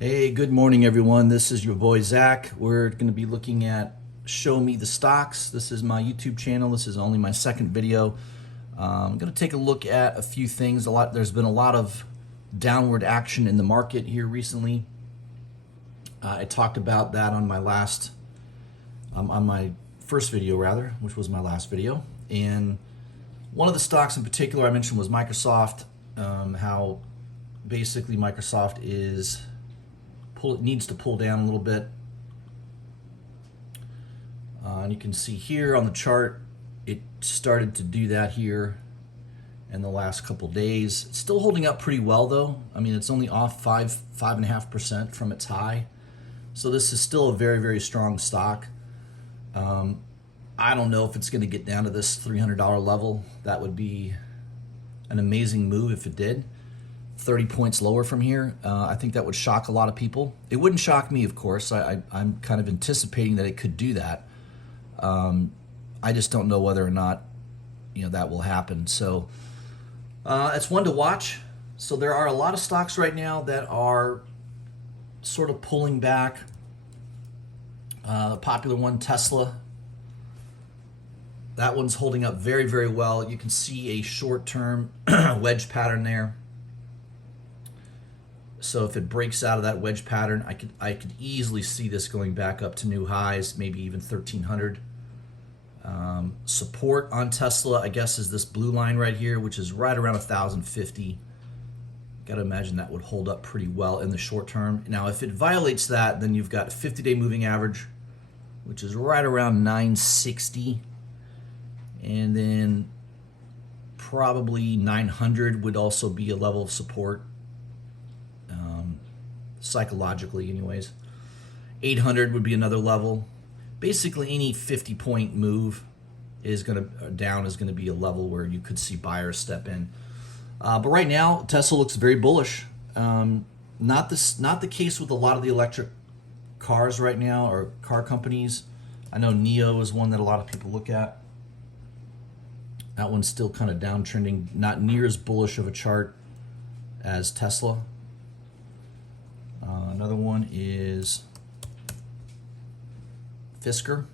Hey, good morning, everyone. This is your boy Zach. We're going to be looking at Show Me the Stocks. This is my YouTube channel. This is only my second video. I'm going to take a look at a few things. There's been a lot of downward action in the market here recently. I talked about that on my first video, rather, which was my last video. And one of the stocks in particular I mentioned was Microsoft. How basically Microsoft needs to pull down a little bit. And you can see here on the chart, it started to do that here in the last couple days. It's still holding up pretty well though. I mean, it's only off 5.5% from its high. So this is still a very, very strong stock. I don't know if it's going to get down to this $300 level. That would be an amazing move if it did. 30 points lower from here. I think that would shock a lot of people. It wouldn't shock me, of course. I'm kind of anticipating that it could do that. I just don't know whether or not that will happen. So it's one to watch. So there are a lot of stocks right now that are sort of pulling back. The popular one, Tesla. That one's holding up very, very well. You can see a short-term wedge pattern there. So if it breaks out of that wedge pattern, I could easily see this going back up to new highs, maybe even 1,300. Support on Tesla, I guess, is this blue line right here, which is right around 1,050. Got to imagine that would hold up pretty well in the short term. Now, if it violates that, then you've got a 50-day moving average, which is right around 960. And then probably 900 would also be a level of support. Psychologically anyways. 800 would be another level. Basically any 50-point move is going to be a level where you could see buyers step in. But right now Tesla looks very bullish. Not the case with a lot of the electric cars right now, or car companies. I know NIO is one that a lot of people look at. That one's still kind of downtrending, not near as bullish of a chart as Tesla. Another one is Fisker.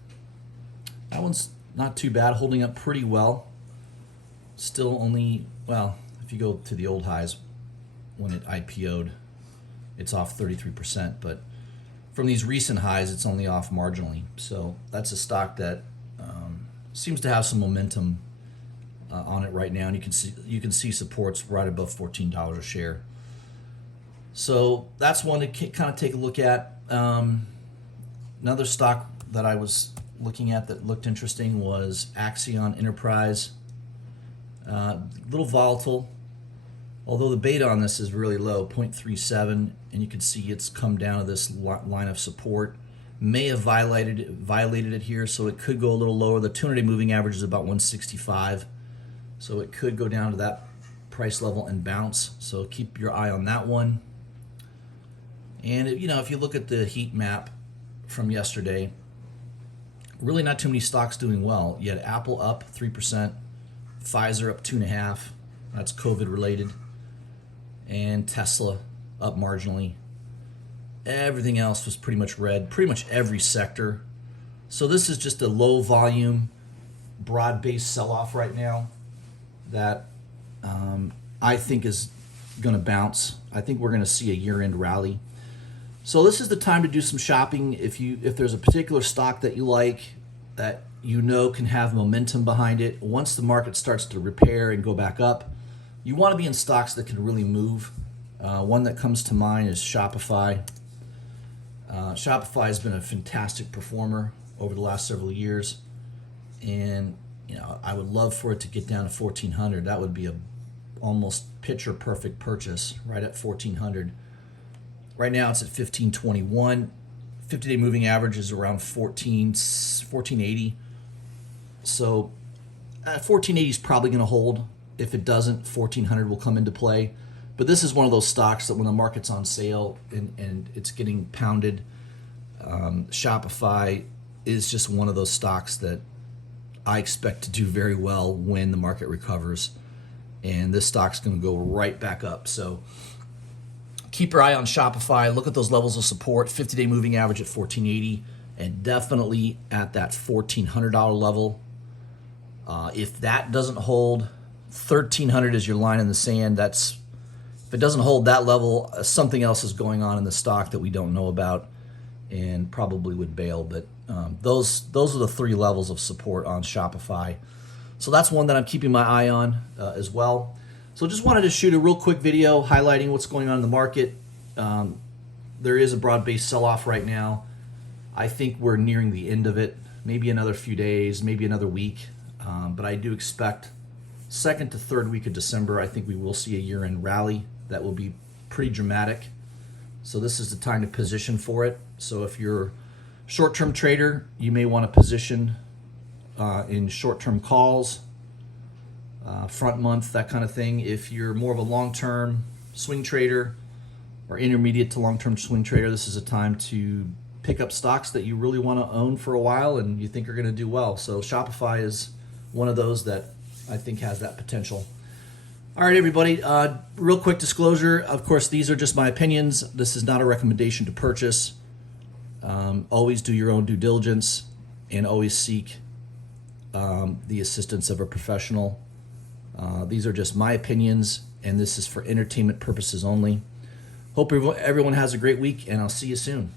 That one's not too bad, holding up pretty well. Still only, well, if you go to the old highs when it IPO'd, it's off 33%, but from these recent highs, it's only off marginally. So that's a stock that seems to have some momentum on it right now, and you can see supports right above $14 a share. So that's one to kind of take a look at. Another stock that I was looking at that looked interesting was Axion Enterprise. Little volatile, although the beta on this is really low, 0.37, and you can see it's come down to this line of support. May have violated it here, so it could go a little lower. The 200-day moving average is about 165, so it could go down to that price level and bounce. So keep your eye on that one. And if you look at the heat map from yesterday, really not too many stocks doing well. You had Apple up 3%, Pfizer up 2.5%, that's COVID related, and Tesla up marginally. Everything else was pretty much red, pretty much every sector. So this is just a low volume, broad-based sell-off right now that I think is going to bounce. I think we're going to see a year-end rally. So this is the time to do some shopping. If there's a particular stock that you like, that can have momentum behind it, once the market starts to repair and go back up, you want to be in stocks that can really move. One that comes to mind is Shopify. Shopify has been a fantastic performer over the last several years, and I would love for it to get down to 1,400. That would be a almost picture perfect purchase right at 1,400. Right now it's at 1521. 50-day moving average is around 1480. So 1480 is probably going to hold. If it doesn't, 1400 will come into play. But this is one of those stocks that when the market's on sale and it's getting pounded, Shopify is just one of those stocks that I expect to do very well when the market recovers. And this stock's going to go right back up. So keep your eye on Shopify. Look at those levels of support, 50-day moving average at 1480, and definitely at that $1,400 level. If that doesn't hold, 1,300 is your line in the sand. If it doesn't hold that level, something else is going on in the stock that we don't know about, and probably would bail. But those are the 3 levels of support on Shopify. So that's one that I'm keeping my eye on as well. So just wanted to shoot a real quick video highlighting what's going on in the market. There is a broad-based sell-off right now. I think we're nearing the end of it. Maybe another few days, maybe another week. But I do expect second to third week of December, I think we will see a year-end rally that will be pretty dramatic. So this is the time to position for it. So if you're a short-term trader, you may want to position in short-term calls, front month, that kind of thing. If you're more of a long-term swing trader or intermediate to long-term swing trader, this is a time to pick up stocks that you really want to own for a while and you think are going to do well. So Shopify is one of those that I think has that potential. All right, everybody, real quick disclosure. Of course, these are just my opinions. This is not a recommendation to purchase. Always do your own due diligence and always seek the assistance of a professional. These are just my opinions, and this is for entertainment purposes only. Hope everyone has a great week, and I'll see you soon.